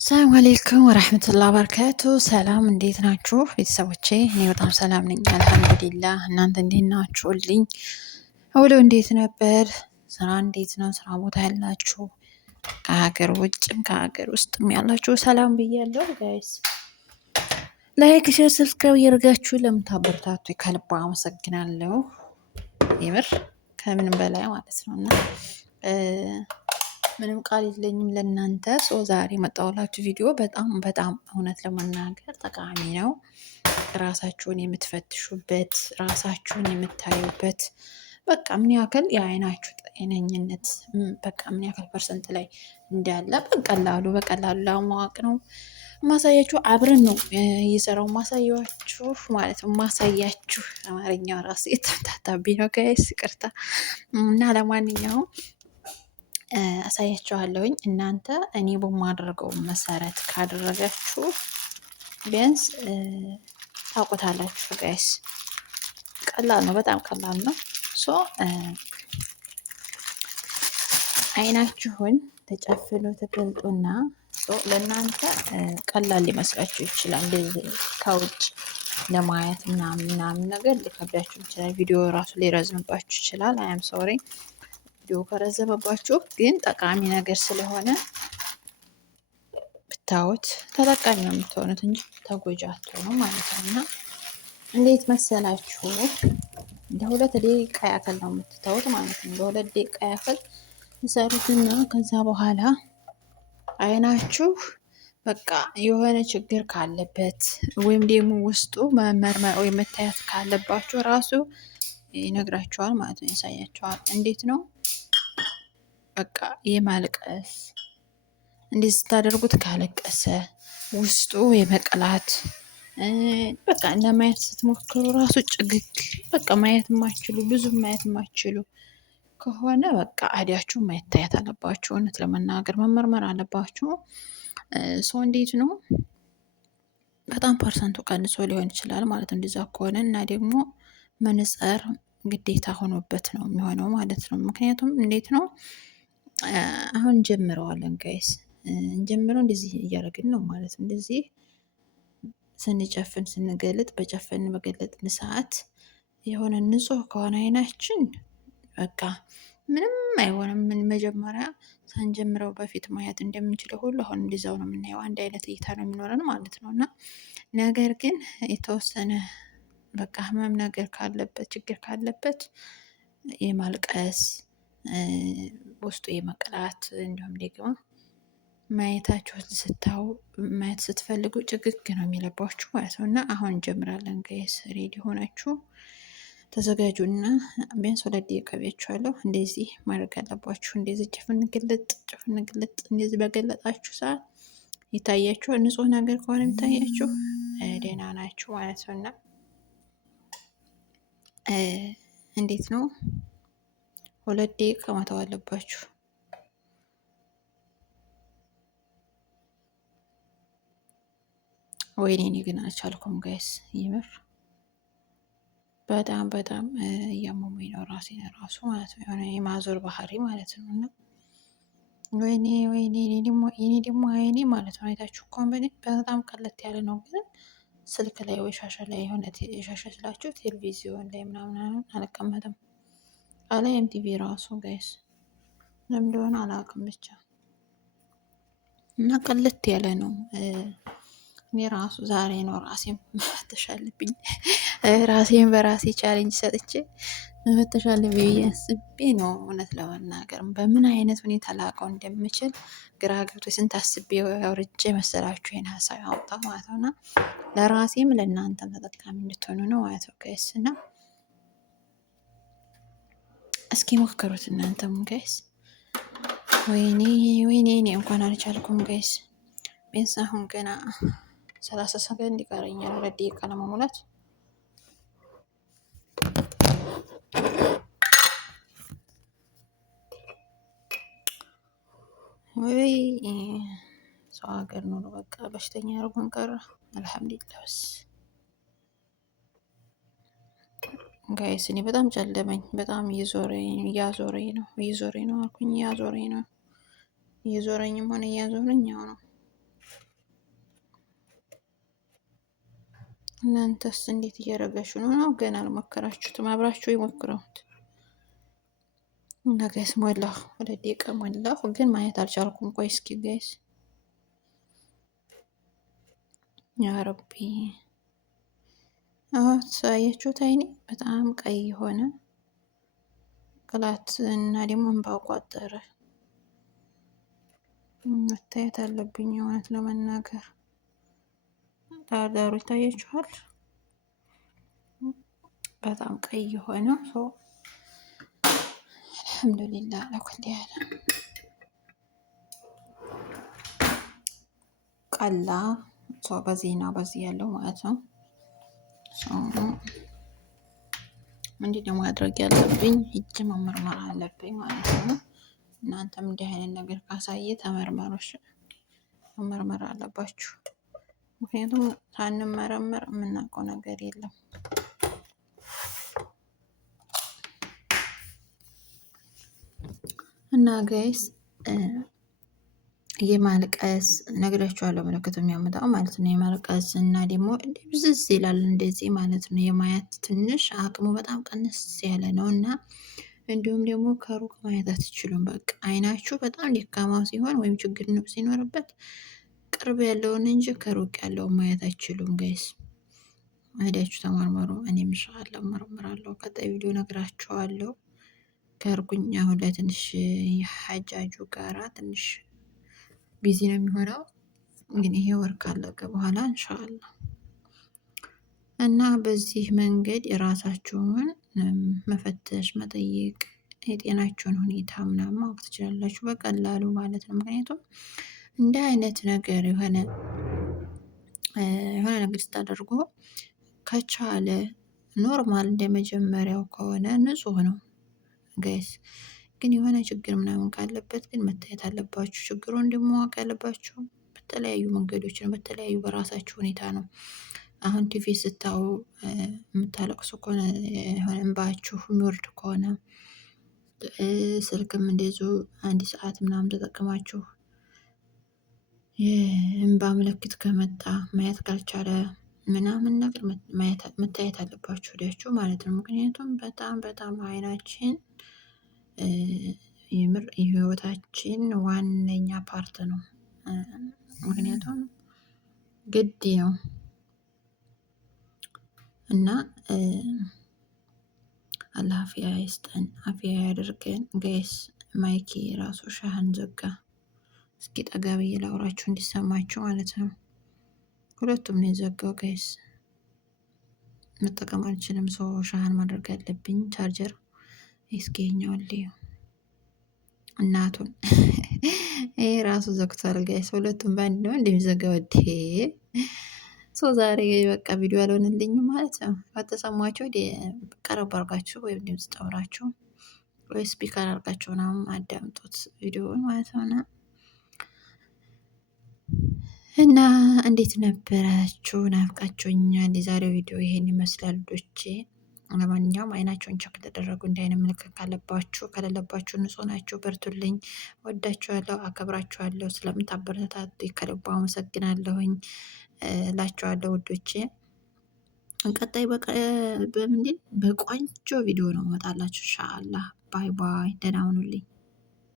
ሰላም አሌይኩም ወረህመቱላህ በረካቱ። ሰላም እንዴት ናችሁ ቤተሰቦቼ? እኔ በጣም ሰላም ነኝ አልሐምዱሊላህ። እናንተ እንዴት ናችሁልኝ? ውሎ እንዴት ነበር? ስራ እንዴት ነው? ስራ ቦታ ያላችሁ ከሀገር ውጭም ከሀገር ውስጥም ያላችሁ ሰላም ብያለሁ ጋይስ። ላይክ፣ ሼር፣ ሰብስክራይብ እያደረጋችሁ ለምታበረታቱ ከልባ አመሰግናለሁ። የምር ከምንም በላይ ማለት ነው እና ምንም ቃል የለኝም ለእናንተ። ዛሬ መጣሁላችሁ ቪዲዮ በጣም በጣም እውነት ለመናገር ጠቃሚ ነው። ራሳችሁን የምትፈትሹበት፣ ራሳችሁን የምታዩበት በቃ ምን ያክል የአይናችሁ ጤነኝነት በቃ ምን ያክል ፐርሰንት ላይ እንዳለ በቀላሉ ለማወቅ ነው ማሳያችሁ። አብረን ነው እየሰራው ማሳያችሁ ማለት ነው። ማሳያችሁ አማርኛው ራሱ የተምታታብኝ ነው ጋይስ ይቅርታ። እና ለማንኛውም አሳያችኋለሁኝ። እናንተ እኔ በማደርገው መሰረት ካደረጋችሁ ቢያንስ ታውቁታላችሁ ጋይስ። ቀላል ነው፣ በጣም ቀላል ነው። አይናችሁን ተጨፍኑ ትገልጡና ለእናንተ ቀላል ሊመስላችሁ ይችላል። ከውጭ ለማየት ምናምን ነገር ሊከብዳችሁ ይችላል። ቪዲዮ ራሱ ሊረዝምባችሁ ይችላል። አያም ሶሪ ቪዲዮ ከረዘመባችሁ ግን ጠቃሚ ነገር ስለሆነ ብታዩት ተጠቃሚ ነው የምትሆኑት እንጂ ተጎጂ አትሆኑም ማለት ነው። እና እንዴት መሰላችሁ? ለሁለት ደቂቃ ያክል ነው የምትተውት ማለት ነው። ለሁለት ደቂቃ ያክል ይሰሩትና ከዛ በኋላ አይናችሁ በቃ የሆነ ችግር ካለበት ወይም ደግሞ ውስጡ መመርመር ወይም መታየት ካለባችሁ ራሱ ይነግራችኋል ማለት ነው። ያሳያችኋል። እንዴት ነው በቃ የማልቀስ እንዴት ስታደርጉት ካለቀሰ ውስጡ የመቅላት በቃ ለማየት ስትሞክሩ ራሱ ጭግግ በቃ ማየት የማትችሉ ብዙ ማየት የማትችሉ ከሆነ በቃ አይዲያችሁ መታየት አለባችሁ። እውነት ለመናገር መመርመር አለባችሁ። እንዴት ነው በጣም ፐርሰንቱ ቀንሶ ሊሆን ይችላል ማለት ነው። እንደዛ ከሆነ እና ደግሞ መነጽር ግዴታ ሆኖበት ነው የሚሆነው ማለት ነው። ምክንያቱም እንዴት ነው አሁን ጀምረዋለን ጋይስ፣ እንጀምረው እንደዚህ እያደረግን ነው ማለት ነው። እንደዚህ ስንጨፍን ስንገልጥ በገለጥን ሰዓት የሆነ ንጹህ ከሆነ አይናችን በቃ ምንም አይሆንም። ምን መጀመሪያ ሳንጀምረው በፊት ማየት እንደምንችለው ሁሉ አሁን እንደዛው ነው የምናየው። አንድ አይነት እይታ ነው የሚኖረን ማለት ነው። እና ነገር ግን የተወሰነ በቃ ህመም ነገር ካለበት ችግር ካለበት የማልቀስ ውስጡ የመቅላት እንዲሁም ደግሞ ማየታችሁን ማየት ስትፈልጉ ጭግግ ነው የሚለባችሁ ማለት ነው። እና አሁን እንጀምራለን ጋይስ። ሬዲ ሆናችሁ ተዘጋጁና ቢያንስ 2 ደቂቃ ብያችኋለሁ። እንደዚህ ማድረግ አለባችሁ። እንደዚህ ጭፍን ግልጥ እንደዚህ በገለጣችሁ ሰዓት ይታያችሁ። ንጹህ ነገር ከሆነ የሚታያችሁ ደህና ናችሁ ማለት ነው። እና እንዴት ነው 2 ደቂቃ መተው አለባችሁ። ወይኔ እኔ ግን አልቻልኩም ጋይስ፣ ይምር በጣም እያመመኝ ነው ራሴን ራሱ ማለት ነው። የሆነ የማዞር ባህሪ ማለት ነው። እና ወይኔ እኔ ደግሞ አይኔ ማለት ነው አይታችሁ እንኳን በጣም ቀለት ያለ ነው። ግን ስልክ ላይ ወይ ሻሻ ላይ የሆነ ሻሻ ስላችሁ ቴሌቪዥን ላይ ምናምን አልቀመጥም። አላይም ቲቪ ራሱ ጋይስ ለምን እንደሆነ አላውቅም ብቻ እና ቀለት ያለ ነው። እኔ ራሱ ዛሬ ነው ራሴን መፈተሽ አለብኝ። ራሴን በራሴ ቻሌንጅ ሰጥቼ መፈተሽ አለብኝ ብዬ አስቤ ነው። እውነት ለመናገር በምን አይነት ሁኔታ ላውቀው እንደምችል ግራ ገብቶ ስንት አስቤ አውርጄ መሰላችሁ ይሄን ሀሳብ ያወጣው ማለት ነው። እና ለራሴም ለእናንተም ተጠቃሚ እንድትሆኑ ነው ማለት ነው ጋይስ። እና እስኪ ሞክሩት እናንተም ጋይስ። ወይኔ እኔ እንኳን አልቻልኩም ጋይስ። ቢያንስ አሁን ገና 30 ሰከንድ ይቀረኛል 2 ደቂቃ ለመሙላት። ወይ ሰው ሀገር ኖሮ በቃ በሽተኛ አድርጎን ቀረ። አልሐምዱሊላህ በስ ጋይስ እኔ በጣም ጨለመኝ። በጣም እያዞረኝ ነው አልኩኝ። እያዞረኝም ሆነ እያዞረኝ ያው ነው። እናንተስ እንዴት እያደረጋችሁ ነው? ገና አልሞከራችሁትም? አብራችሁ ይሞክረውት እና ጋይስ ሞላሁ፣ 2 ደቂቃ ሞላሁ፣ ግን ማየት አልቻልኩም። ቆይ እስኪ ጋይስ ያ ረቢ አያችሁት? አይኔ በጣም ቀይ የሆነ ቅላት እና ደግሞ እንባ ቋጠረ። መታየት አለብኝ እውነት ለመናገር ዳሩ ይታያችኋል። በጣም ቀይ የሆነ ሰው አልሐምዱሊላህ ለኩል ያለ ቀላ ሰው በዜና በዚህ ያለው ማለት ነው። ምንድን ነው ማድረግ ያለብኝ? ሂጅ መመርመር አለብኝ ማለት ነው። እናንተም እንዲህ አይነት ነገር ካሳየ ተመርመሮች መመርመር አለባችሁ። ምክንያቱም ሳንመረመር የምናውቀው ነገር የለም። እና ጋይስ የማልቀስ ነግራችኋለሁ፣ ምልክቱ የሚያመጣው ማለት ነው። የማልቀስ እና ደግሞ ብዝዝ ይላል እንደዚህ ማለት ነው። የማየት ትንሽ አቅሙ በጣም ቀነስ ያለ ነው እና እንዲሁም ደግሞ ከሩቅ ማየት አትችሉም። በቃ አይናችሁ በጣም ደካማ ሲሆን ወይም ችግር ሲኖርበት ቅርብ ያለውን እንጂ ከሩቅ ያለውን ማየት አይችሉም። ጋይስ ሄዳችሁ ተመርመሩ። እኔም ኢንሻአላህ እመረምራለሁ። ቀጣይ ቪዲዮ ነግራችኋለሁ። ከርኩኝ አሁን ላይ ትንሽ የሐጃጁ ጋራ ትንሽ ቢዚ ነው የሚሆነው፣ ግን ይሄ ወር ካለቀ በኋላ ኢንሻአላህ እና በዚህ መንገድ የራሳችሁን መፈተሽ መጠየቅ የጤናችሁን ሁኔታ ምናምን ማወቅ ትችላላችሁ በቀላሉ ማለት ነው። ምክንያቱም እንደ አይነት ነገር የሆነ ነገር ስታደርጉ ከቻለ ኖርማል እንደመጀመሪያው ከሆነ ንጹህ ነው ጋይስ። ግን የሆነ ችግር ምናምን ካለበት ግን መታየት አለባችሁ። ችግሩን ደግሞ ማወቅ ያለባችሁ በተለያዩ መንገዶች ነው፣ በተለያዩ በራሳችሁ ሁኔታ ነው። አሁን ቲቪ ስታዩ የምታለቅሱ ከሆነ የሆነ እንባችሁ የሚወርድ ከሆነ ስልክም እንደዚሁ 1 ሰዓት ምናምን ተጠቅማችሁ የእንባ ምልክት ከመጣ ማየት ካልቻለ ምናምን ነገር መታየት አለባችሁ ወዲያችሁ ማለት ነው። ምክንያቱም በጣም በጣም አይናችን የምር የህይወታችን ዋነኛ ፓርት ነው። ምክንያቱም ግድ ነው እና አላህ አፊያ ይስጠን፣ አፊያ ያደርገን። ጋይስ ማይኪ ራሱ ሻህን ዘጋ። እስኪ ጠጋ ብዬ ላውራችሁ እንዲሰማችሁ ማለት ነው። ሁለቱም ነው የዘጋው ጋይስ። መጠቀም አልችልም። ሰው ሻህን ማድረግ ያለብኝ ቻርጀር። እስኪ ይኸኛውን ልዩ እናቱን ይሄ ራሱ ዘግቷል ጋይስ። ሁለቱም በአንድ ነው እንደሚዘጋው ወዴ ዛሬ በቃ ቪዲዮ አልሆንልኝም ማለት ነው። ከተሰማችሁ ቀረብ አድርጋችሁ ወይም ድምጽ ጨምራችሁ ወይ ስፒከር አድርጋችሁ ምናምን አዳምጡት ቪዲዮውን ማለት ነው። እና እንዴት ነበራችሁ? ናፍቃችሁኛል። የዛሬው ቪዲዮ ይሄን ይመስላል ልጆቼ። ለማንኛውም አይናቸውን ቸክ ተደረጉ። እንዲህ አይነት ምልክት ካለባችሁ ከሌለባችሁ ንጹህ ናችሁ። በርቱልኝ። ወዳችኋለሁ፣ አከብራችኋለሁ። ስለምታበረታቱ ከልቡ አመሰግናለሁኝ እላችኋለሁ ውዶቼ። ቀጣይ በቆንጆ ቪዲዮ ነው እመጣላችሁ ኢንሻአላህ። ባይ ባይ። ደህና ሁኑልኝ።